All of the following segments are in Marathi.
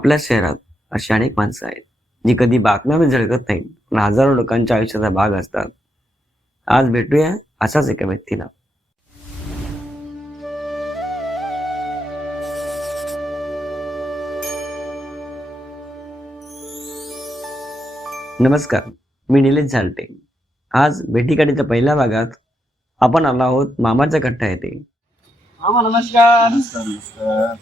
आपल्या शहरात अशी अनेक माणसं आहेत जी कधी बातम्यामध्ये झळकत नाहीत पण हजारो लोकांच्या आयुष्याचा भाग असतात. आज भेटूया अशाच एका व्यक्तीला. नमस्कार, मी निलेश झालटे. आज भेटीगाडीच्या पहिल्या भागात आपण आलो आहोत मामाच्या कट्टा येथे. मामा नमस्कार. नमस्कार.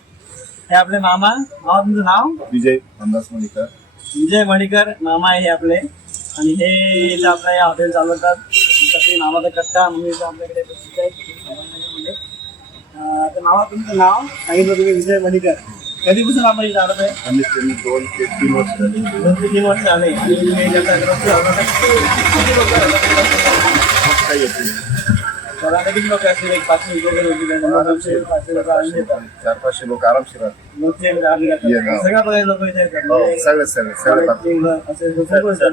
हे आपले मामा. मामा तुमचं नाव? विजय अंदाज मणिकर. विजय मणिकर मामा आहे हे आपले. आणि हे इथं आपलं या हॉटेल चालवतात. आपली मामाचा कट्टा म्हणून इथं आपल्याकडे प्रसिद्ध आहे. तर मामा तुमचं नाव सांगितलं तुम्ही विजय मणिकर. कधीपासून आपण इथं आलो आहे? कमीत कमी 2 ते 3 वर्ष झाली. 2 ते 3 वर्ष झाले. आणि तुम्ही ज्याचा किती लोक काही येत नाही. आता किती लोक असतील? एक 500 वगैरे होती. 200 500 लोक आले येतात. 400-500 लोक आरामशीर राहतात. सगळ्या प्रकारचे लोक इथे येतात. हो, सगळे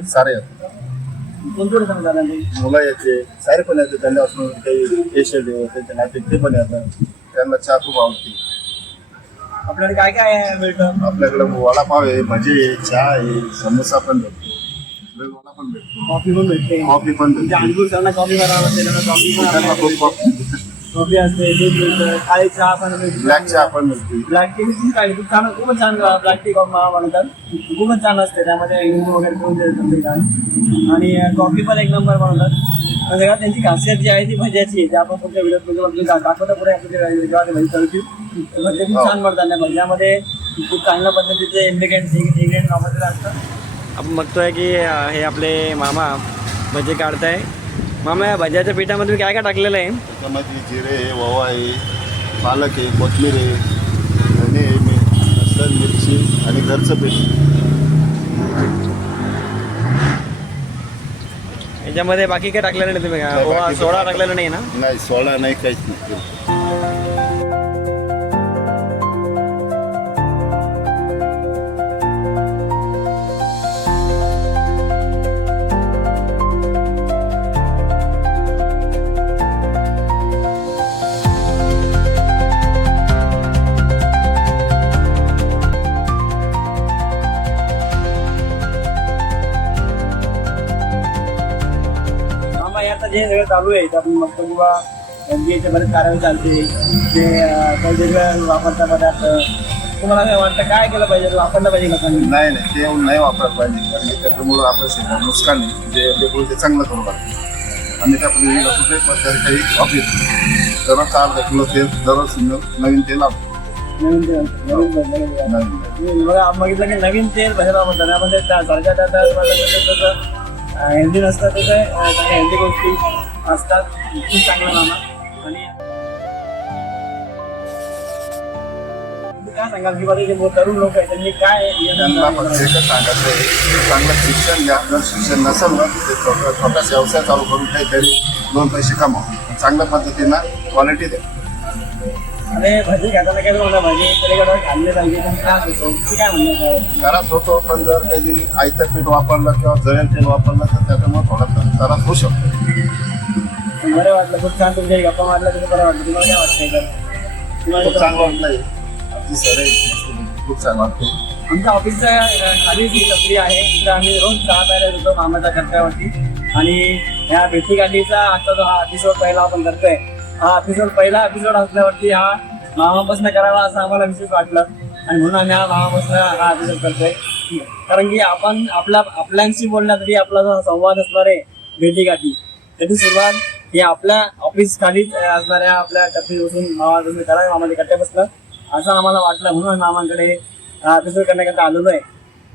सारे येतात. कोणते सांगता मुलं यायचे, सारे पण येते. त्यांना असून काही पेशंट त्यांच्या नाते ते पण येतात. त्यांना चहा खूप आवडते. आपल्याकडे काय काय मिळतं? आपल्याकडे वडापाव आहे, भजी आहे, चहा आहे, समोसा पण भेटतो, वडा पण भेटतो, कॉफी पण भेटते. कॉफी पण म्हणजे भेटते. अंगूर त्यांना कॉफी करावं असते, त्यांना कॉफी पण त्यांना आपल्याकडे खूप भेटते. कॉफी असते, दूध मिळतं, काळी चहा पण मिळते. ब्लॅक चहा पण मिळते. ब्लॅक टी खूप काय खूप छान, खूपच छान ब्लॅक टी म्हणतात. खूपच छान असते. त्यामध्ये लिंबू वगैरे करून देतात. आणि कॉफी पण एक नंबर बनवतात. आणि सगळ्यात त्यांची खासियत जी आहे ती भज्याची आहे. ते आपण पुढच्या व्हिडिओत दाखवता पुढे आपली जेव्हा ते भजी तळतील तर ते खूप छान बनतात. त्या भज्यामध्ये खूप चांगल्या पद्धतीचे इन्ग्रेडियंट वापरलेले असतात. आपण बघतोय की हे आपले मामा भजे काढताय. मामा या भज्याच्या पिठामध्ये तुम्ही काय काय टाकलेलं आहे? त्याच्यामध्ये जिरे आहे, ओवा आहे, पालक आहे, कोथिंबीर आहे, धने आहे, लसूण, मिरची आणि घरचं पीठ. याच्यामध्ये बाकी काय टाकलेलं नाही तुम्ही? ओवा सोडा टाकलेला नाही ना? नाही, सोडा नाही, काहीच नाही. आता जे सगळं चालू आहे ते आपण बघतो किंवा एनडीएचे बरेच कारवाई चालते. ते वेगवेगळं वापरता पदार्थ. तुम्हाला काय वाटतं काय केलं पाहिजे? वापरलं पाहिजे लोकांनी? नाही, ते नाही वापरायला पाहिजे. कारण की त्याच्यामुळं आपलं शरीर नुकसान आहे. ते चांगलं करू लागतं. आणि त्या पद्धतीला कुठल्याही प्रकारे काही वापरत दररोज 4 किलो तेल, दररोज नवीन तेल नवीन बघा बघितलं की नवीन तेल भजायला वापरतात. त्यामध्ये सारख्या हेल्दी नसतात तसं काही हेल्दी गोष्टी असतात. खूप चांगलं मामा. आणि काय सांगाल की बाबा जे तरुण लोक आहेत त्यांनी काय सांगायचं आहे? चांगलं शिक्षण घ्या. जर शिक्षण नसेल ना ते छोटा व्यवसाय चालू करून काहीतरी 2 पैसे कमावा. चांगल्या पद्धतीनं क्वालिटी द्या. अरे भजी खाताना काय म्हणा भाजी पलीकडे खाल्ले पाहिजे पण त्रास होतो. ते काय म्हणणं? त्रास होतो, पण जर कधी आयतं पीठ वापरलं किंवा जळेल तेल वापरलं तर त्याच्यामुळे थोडा त्रास होऊ शकतो. बरं वाटलं. खूप छान तुमच्या गप्पा मारला तर बरं वाटलं. तुम्हाला काय वाटतंय? खूप चांगलं वाटलंय. आपली सर खूप छान वाटते. आमच्या ऑफिसच्या खाली जी टपरी आहे तिथं आम्ही रोज चहा प्यायला येतो मामाच्या कट्ट्यावरती. आणि ह्या भेटीगाडीचा आता जो हा एपिसोड पहिला आपण करतोय, हा पहिला एपिसोड असल्यावरती हा मामापासून करावा असं आम्हाला विशेष वाटलं. आणि म्हणून आम्ही हा मामापासून हा एपिसोड करतोय. कारण की आपण आपल्यांशी बोलण्यासाठी आपला जो संवाद असणार आहे भेटीगाठी, त्याची सुरुवात ही आपल्या ऑफिस खालीच असणाऱ्या आपल्या टपरी बसून मामापासून करावी, मामाच्या कट्ट्यापासून असं आम्हाला वाटलं. म्हणून मामांकडे हा एपिसोड करण्याकरता आलेलो आहे.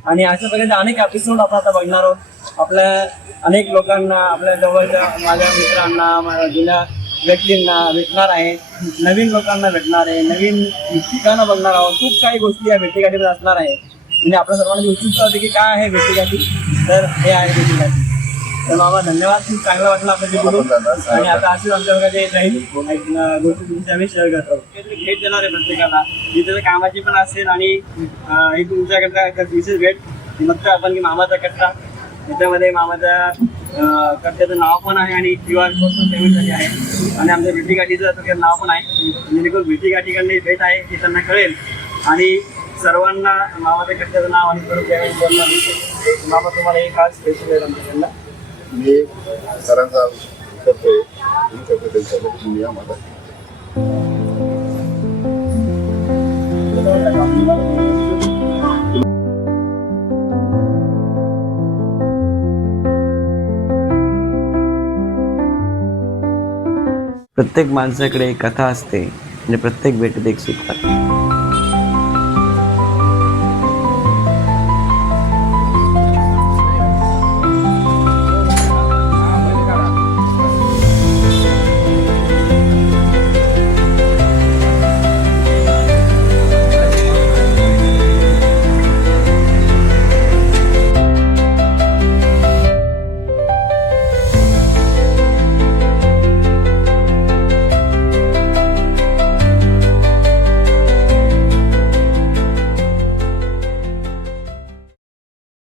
आणि अशा प्रकारचे अनेक एपिसोड आपण आता बघणार आहोत. आपल्या अनेक लोकांना, आपल्या जवळच्या माझ्या मित्रांना, माझ्या जुन्या व्यक्तींना भेटणार आहे, नवीन लोकांना भेटणार आहे, नवीन ठिकाणं बघणार आहोत. खूप काही गोष्टी या भेटीगाठीमध्ये असणार आहे. म्हणजे आपल्या सर्वांची उत्सुकता होती की काय आहे भेटीगाठी, तर हे आहे भेटीगाठी. तर मामा धन्यवाद. खूप चांगलं वाटलं आपल्याशी बोलून. आणि आता अशीच आमच्या बघा राहील गोष्टी तुमच्या आम्ही शेअर करतो. भेट देणार आहे प्रत्येकाला, जिथे कामाची पण असेल आणि ही तुमच्याकडे विशेष भेट बघतो आपण की मामाचा कट्टा. त्याच्यामध्ये मामाच्या कट्ट्याचं नाव पण आहे आणि QR कोड पण पेमेंट झाली आहे. आणि आमच्या भेटीगाठीचं नाव पण आहे. जेणेकरून भेटीगाठीकडली भेट आहे ती त्यांना कळेल. आणि सर्वांना मामाच्या कट्ट्याचं नाव आणि परत यावेळी बोलणार नाही. मामा तुम्हाला एक आज स्पेशल आहे आमच्याकडनं. मी सरांचा करतोय त्यांच्या आम्हाला प्रत्येक माणसाकडे एक कथा असते आणि प्रत्येक भेटीत एक सुख असते.